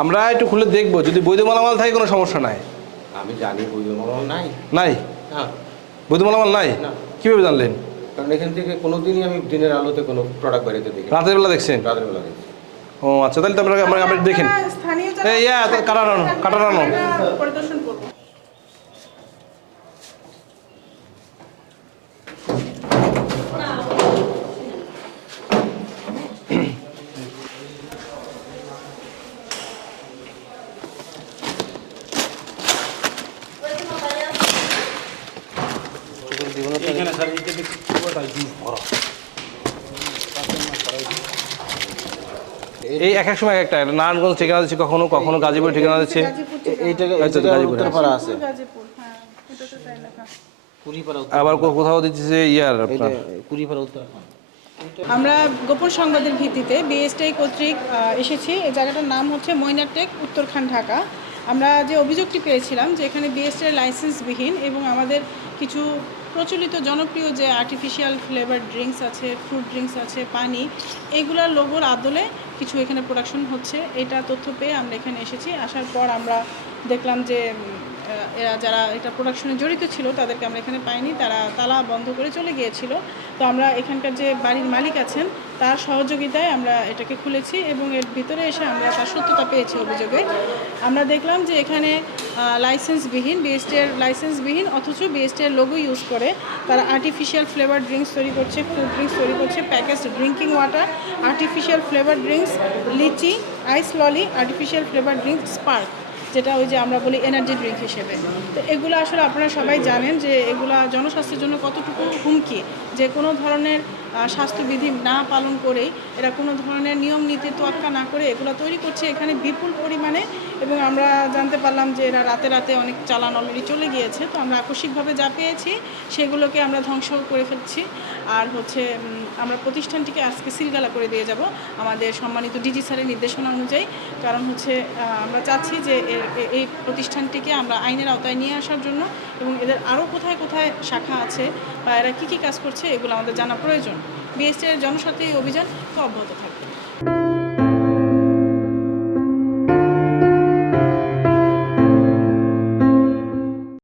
আমরা একটু খুলে দেখবো, যদি বৈধ মালামাল থাকে কোনো সমস্যা নাই। আমি জানি বৈধ মালামাল নাই। নাই? হ্যাঁ। বৈধ মালামাল নাই? না। কীভাবে জানলেন? কারণ এখান থেকে কোনোদিনই আমি দিনের আলোতে কোনো প্রোডাক্ট বেরোতে দেখি। রাতের বেলা দেখছেন? রাতের বেলা দেখি। ও আচ্ছা, তাহলে তো আপনি দেখেন। এই কাটানো পরিদর্শন করবো। এই এক এক সময় একটা নারায়ণগঞ্জ ঠিকানা দিচ্ছে, কখনো কখনো গাজীপুর ঠিকানা দিচ্ছে। উত্তরপাড়া আছে। গাজীপুর, হ্যাঁ, এটাতে তাই লেখা। আবার কোথাও দিচ্ছে ইয়ার আপনার আমরা গোপন সংবাদের ভিত্তিতে বিএসটিআই কর্তৃক এসেছি। এই জায়গাটার নাম হচ্ছে ময়নারটেক, উত্তরখান, ঢাকা। আমরা যে অভিযোগটি পেয়েছিলাম যে এখানে বিএসটিআই লাইসেন্সবিহীন এবং আমাদের কিছু প্রচলিত জনপ্রিয় যে আর্টিফিশিয়াল ফ্লেভার ড্রিঙ্কস আছে, ফ্রুট ড্রিঙ্কস আছে, পানি, এগুলার লোগোর আদলে কিছু এখানে প্রোডাকশন হচ্ছে। এটা তথ্য পেয়ে আমরা এখানে এসেছি। আসার পর আমরা দেখলাম যে এরা যারা এটা প্রোডাকশনে জড়িত ছিল তাদেরকে আমরা এখানে পাইনি, তারা তালা বন্ধ করে চলে গিয়েছিল। তো আমরা এখানকার যে বাড়ির মালিক আছেন তার সহযোগিতায় আমরা এটাকে খুলেছি এবং এর ভিতরে এসে আমরা তার সত্যতা পেয়েছি অভিযোগে। আমরা দেখলাম যে এখানে লাইসেন্সবিহীন, বিএসটিআর লাইসেন্সবিহীন, অথচ বিএসটিআর লোগো ইউজ করে তারা আর্টিফিশিয়াল ফ্লেভার ড্রিঙ্কস তৈরি করছে, ফ্রুট ড্রিঙ্কস তৈরি করছে, packaged drinking water, artificial flavour drinks, lychee, ice lolly, artificial flavour drinks, spark, যেটা ওই যে আমরা বলি এনার্জি ড্রিঙ্ক হিসেবে। তো এগুলো আসলে আপনারা সবাই জানেন যে এগুলা জনস্বাস্থ্যের জন্য কতটুকু হুমকি, যে কোনো ধরনের স্বাস্থ্যবিধি না পালন করেই এরা কোনো ধরনের নিয়ম নীতি তোয়াক্কা না করে এগুলো তৈরি করছে এখানে বিপুল পরিমাণে। এবং আমরা জানতে পারলাম যে এরা রাতে রাতে অনেক চালান অলরেডি চলে গিয়েছে। তো আমরা আকস্মিকভাবে যা পেয়েছি সেগুলোকে আমরা ধ্বংস করে ফেলছি। আর হচ্ছে আমরা প্রতিষ্ঠানটিকে আজকে সিলগালা করে দিয়ে যাব আমাদের সম্মানিত ডিজি স্যারের নির্দেশনা অনুযায়ী। কারণ হচ্ছে আমরা চাচ্ছি যে এই প্রতিষ্ঠানটিকে আমরা আইনের আওতায় নিয়ে আসার জন্য, এবং এদের আরও কোথায় কোথায় শাখা আছে বা এরা কী কী কাজ করছে এগুলো আমাদের জানা প্রয়োজন। বিএসটিআই জনস্বার্থে এই অভিযান তো অব্যাহত থাকবে।